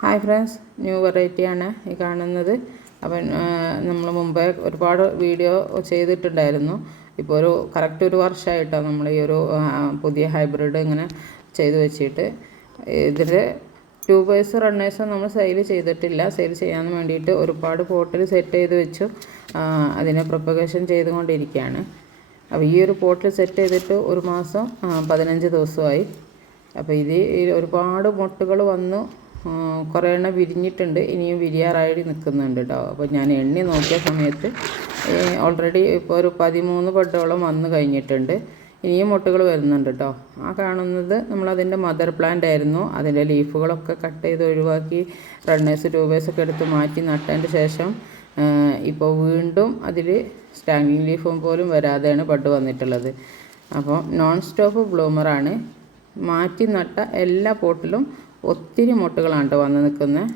Hi friends, new വെറൈറ്റിയാണ് ഈ കാണുന്നത്. അപ്പം നമ്മൾ മുമ്പേ ഒരുപാട് വീഡിയോ ചെയ്തിട്ടുണ്ടായിരുന്നു. ഇപ്പോൾ കറക്റ്റ് ഒരു വർഷമായിട്ടോ നമ്മൾ ഈ ഒരു പുതിയ ഹൈബ്രിഡ് ഇങ്ങനെ ചെയ്ത് വെച്ചിട്ട്. ഇതിൽ ട്യൂബേഴ്സ് റണ്ണേഴ്സും നമ്മൾ സെയിൽ ചെയ്തിട്ടില്ല. സെയിൽ ചെയ്യാൻ വേണ്ടിയിട്ട് ഒരുപാട് പോട്ടിൽ സെറ്റ് ചെയ്ത് വെച്ചു. അതിനെ പ്രൊപ്പഗേഷൻ ചെയ്തുകൊണ്ടിരിക്കുകയാണ്. അപ്പോൾ ഈ ഒരു പോട്ടിൽ സെറ്റ് ചെയ്തിട്ട് ഒരു മാസം 15 ദിവസമായി. അപ്പോൾ ഒരുപാട് മുട്ടുകൾ വന്നു. കുറേ എണ്ണം വിരിഞ്ഞിട്ടുണ്ട്, ഇനിയും വിരിയാറായി നിൽക്കുന്നുണ്ട് കേട്ടോ. അപ്പോൾ ഞാൻ എണ്ണി നോക്കിയ സമയത്ത് ഓൾറെഡി ഇപ്പോൾ ഒരു 13 ബഡോളം വന്നു കഴിഞ്ഞിട്ടുണ്ട്. ഇനിയും മുട്ടുകൾ വരുന്നുണ്ട് കേട്ടോ. ആ കാണുന്നത് നമ്മളതിൻ്റെ മദർ പ്ലാന്റ് ആയിരുന്നു. അതിൻ്റെ ലീഫുകളൊക്കെ കട്ട് ചെയ്ത് ഒഴിവാക്കി റണ്ണേഴ്സ് ട്യൂബേഴ്സൊക്കെ എടുത്ത് മാറ്റി നട്ടതിൻ്റെ ശേഷം ഇപ്പോൾ വീണ്ടും അതിൽ സ്റ്റാൻഡിങ് ലീഫും പോലും വരാതെയാണ് ബഡ് വന്നിട്ടുള്ളത്. അപ്പോൾ നോൺ സ്റ്റോപ്പ് ബ്ലൂമറാണ്. മാറ്റി നട്ട എല്ലാ പോട്ടിലും ഒത്തിരി മുട്ടുകളാണ് കേട്ടോ വന്ന് നിൽക്കുന്നത്.